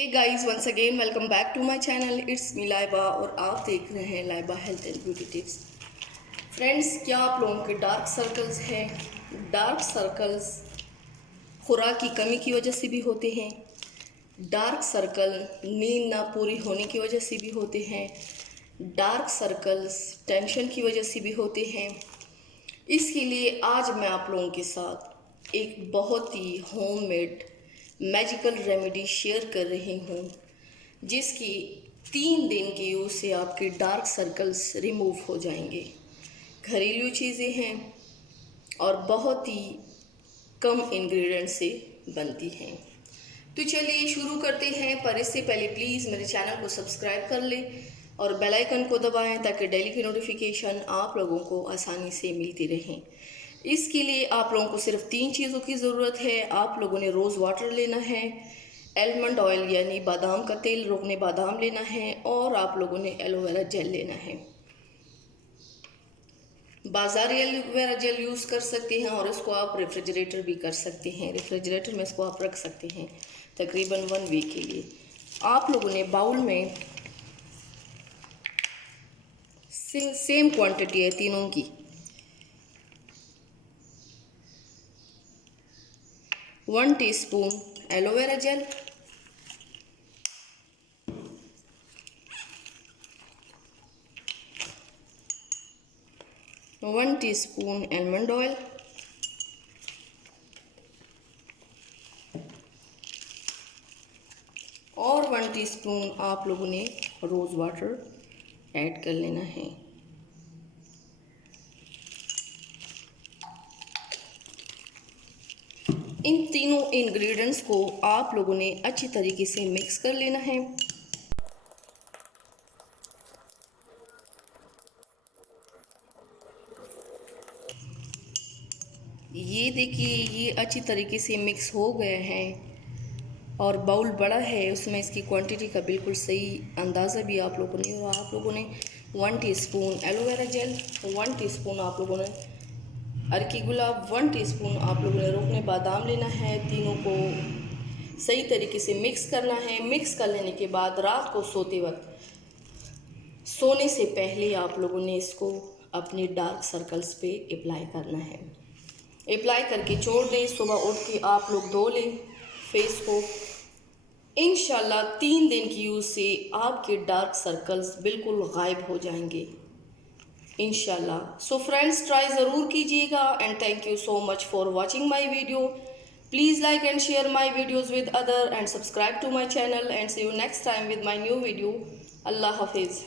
Hey guys, once again welcome back to my channel. It's me Laiba और आप देख रहे हैं Laiba health and beauty tips. Friends, क्या आप लोगों के डार्क सर्कल्स हैं? डार्क सर्कल्स खुराक की कमी की वजह से भी होते हैं। डार्क सर्कल नींद ना पूरी होने की वजह से भी होते हैं। डार्क सर्कल्स टेंशन की वजह से भी होते हैं। इसके लिए आज मैं आप लोगों के साथ एक बहुत ही होममेड मैजिकल रेमेडी शेयर कर रही हूँ, जिसकी 3 दिन के यूज़ से आपके डार्क सर्कल्स रिमूव हो जाएंगे। घरेलू चीज़ें हैं और बहुत ही कम इंग्रेडिएंट से बनती हैं। तो चलिए शुरू करते हैं, पर इससे पहले प्लीज़ मेरे चैनल को सब्सक्राइब कर लें और बेल आइकन को दबाएं ताकि डेली की नोटिफिकेशन आप लोगों को आसानी से मिलती रहें। इसके लिए आप लोगों को सिर्फ 3 चीज़ों की ज़रूरत है। आप लोगों ने रोज़ वाटर लेना है, एलमंड ऑयल यानी बादाम का तेल, रोगने बादाम लेना है और आप लोगों ने एलोवेरा जेल लेना है। बाज़ारी एलोवेरा जेल यूज़ कर सकते हैं और इसको आप रेफ्रिजरेटर भी कर सकते हैं। रेफ्रिजरेटर में इसको आप रख सकते हैं तकरीबन 1 वीक के लिए। आप लोगों ने बाउल में सेम क्वांटिटी है तीनों की, 1 teaspoon aloe vera gel, 1 teaspoon almond oil, और 1 टीस्पून आप लोगों ने रोज़ वाटर ऐड कर लेना है। इन तीनों इंग्रेडिएंट्स को आप लोगों ने अच्छी तरीके से मिक्स कर लेना है। ये देखिए, ये अच्छी तरीके से मिक्स हो गया है और बाउल बड़ा है, उसमें इसकी क्वांटिटी का बिल्कुल सही अंदाज़ा भी आप लोगों ने। और आप लोगों ने 1 टीस्पून एलोवेरा जेल, 1 टीस्पून आप लोगों ने अरकी गुलाब, 1 टीस्पून आप लोगों ने रोगने बादाम लेना है। तीनों को सही तरीके से मिक्स करना है। मिक्स कर लेने के बाद रात को सोते वक्त, सोने से पहले आप लोगों ने इसको अपने डार्क सर्कल्स पे अप्लाई करना है। अप्लाई करके छोड़ दें। सुबह उठ के आप लोग धो लें फेस को। इंशाल्लाह 3 दिन की यूज़ से आपके डार्क सर्कल्स बिल्कुल गायब हो जाएंगे इंशाल्लाह। सो फ्रेंड्स, ट्राई ज़रूर कीजिएगा and thank you so much for watching my video. Please like and share my videos with other and subscribe to my channel and see you next time with my new video. अल्लाह हाफिज़।